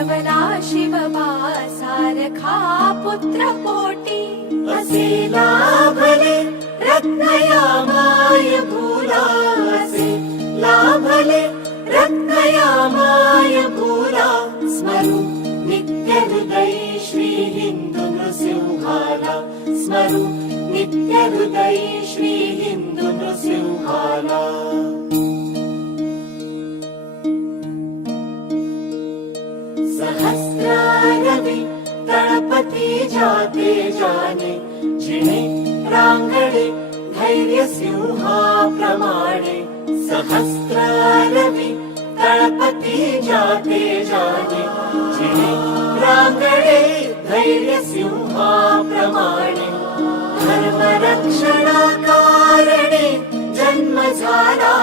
घडवला शिवबा सारखा पुत्र पोटी असे रत्नया माय भूला असे लाभले रत्नया माय भूला। स्मरु नित्य हृदय श्री हिंदू नृसिंहाला स्मरु नित्य हृदय श्री हिंदू नृसिंहाला तळपती जाते जाने जिणे रांगणे धैर्य सिंहाप्रमाणे सहस्रारवि तळपती जाते जाने जिणे रांगणे धैर्य सिंहाप्रमाणे धर्मरक्षणाकारणे जन्म झाला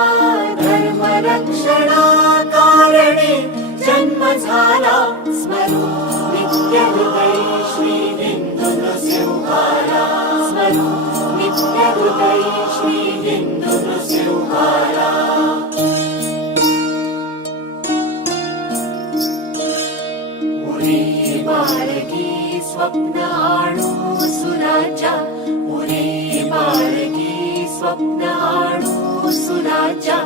धर्मरक्षणाकारणे जन्म झाला स्वप्न आणू सुराजा उरे बाळगी स्वप्न आणू सुराजा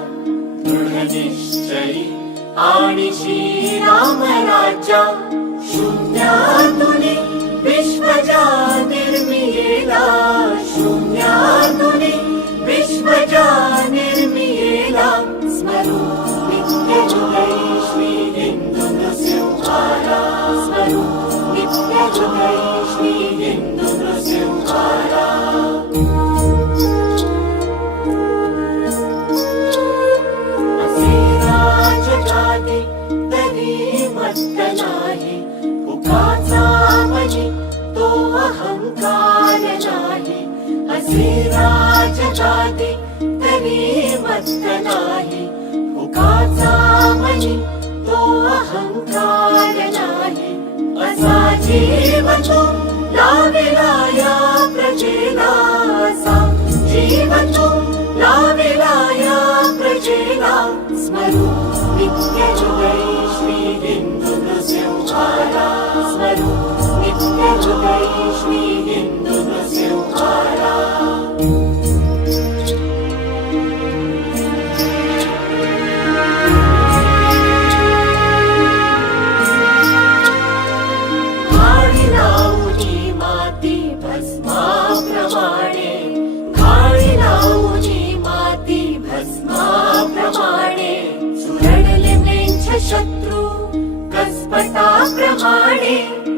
दृढ निश्चयी आणि श्रीराम राजा शून्यातून विश्वजा निर्मिला शून्यातून विश्वजा तो अहंकार नाही. असे राजगादी तरी मत्त नाही. उगाचा मनी तो अहंकार नाही. असा जीव तो लाविला या प्रजेला. morning.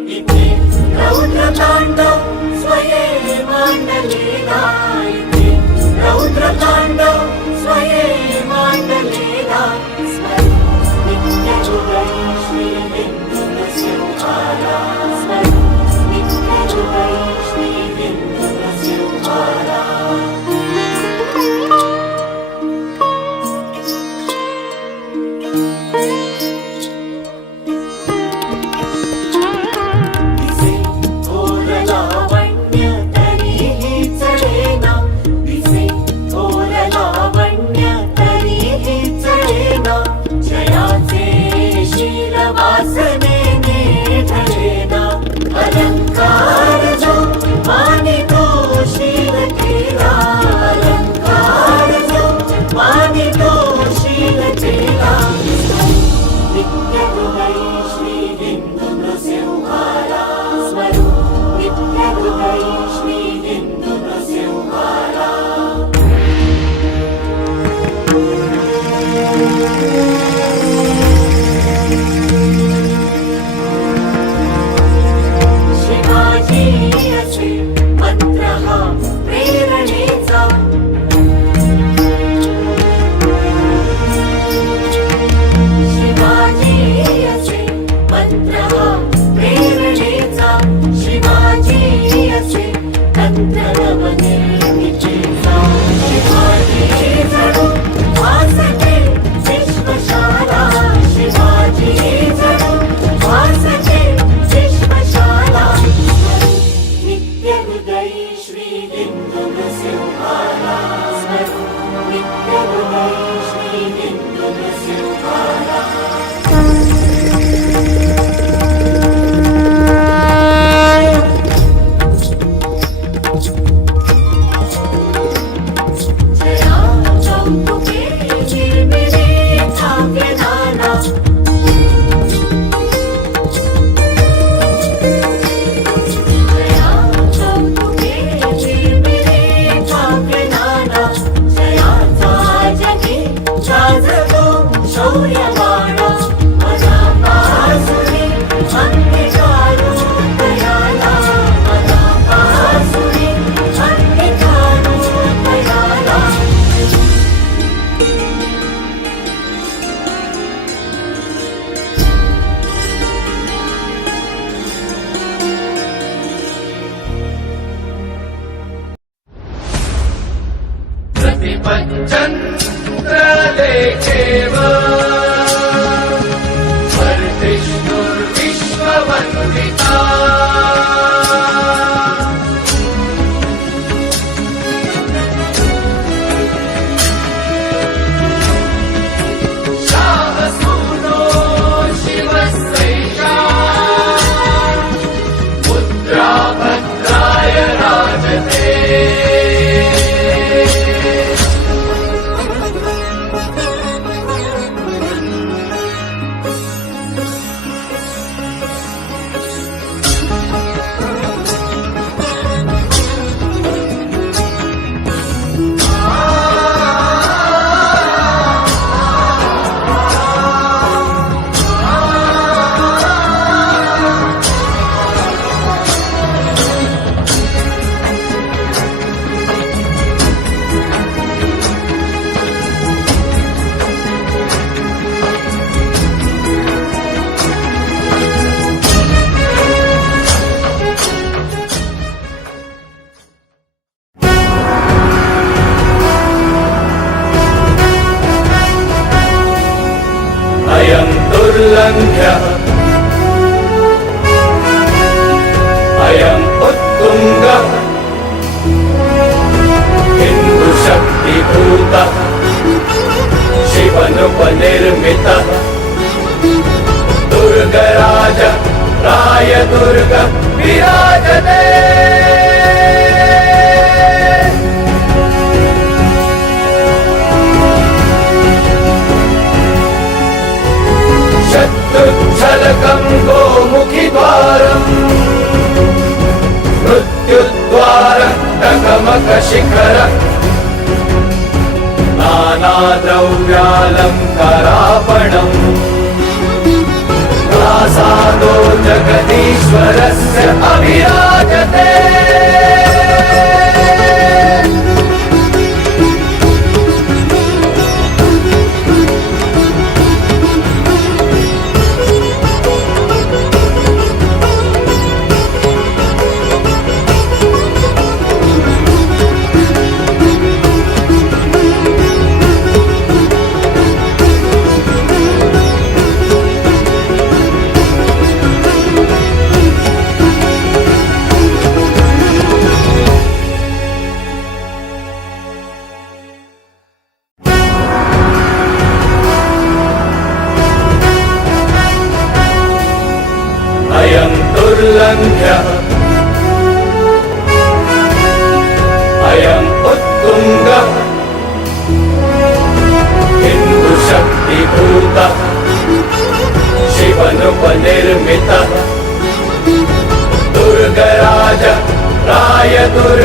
हिन्दुशक्तिभूतः शिवनुपनिर्मितः दुर्गराज राय दुर्ग विराजते शत्रुच्छलकम् गोमुखिद्वारम् मृत्युद्वार टकमकशिखर नानाद्रव्यालङ्करापणम् प्रासादो जगदीश्वरस्य अभिराजते दुर्लङ्घ्यः अयम् उत्तुङ्गः हिन्दुशक्तिभूतः शिवनुपनिर्मितः दुर्गराज राय दुर्ग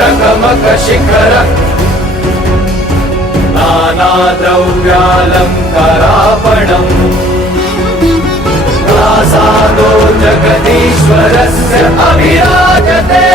కమక శిఖర నానాద్రవ్యాలంకరాపణం. ప్రాసాదో జగదీశ్వరస్య అభిరాజతే.